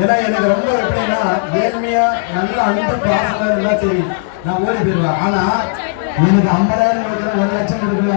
ஏன்னா எனக்கு ரொம்ப எப்படின்னா ஏழ்மையா நல்ல அன்பு பாசமா இருந்தா சரி நான் ஓடி போயிடுவேன். ஆனா எனக்கு 50,000 கொடுக்குறேன் 1 லட்சம் கொடுக்குறேன்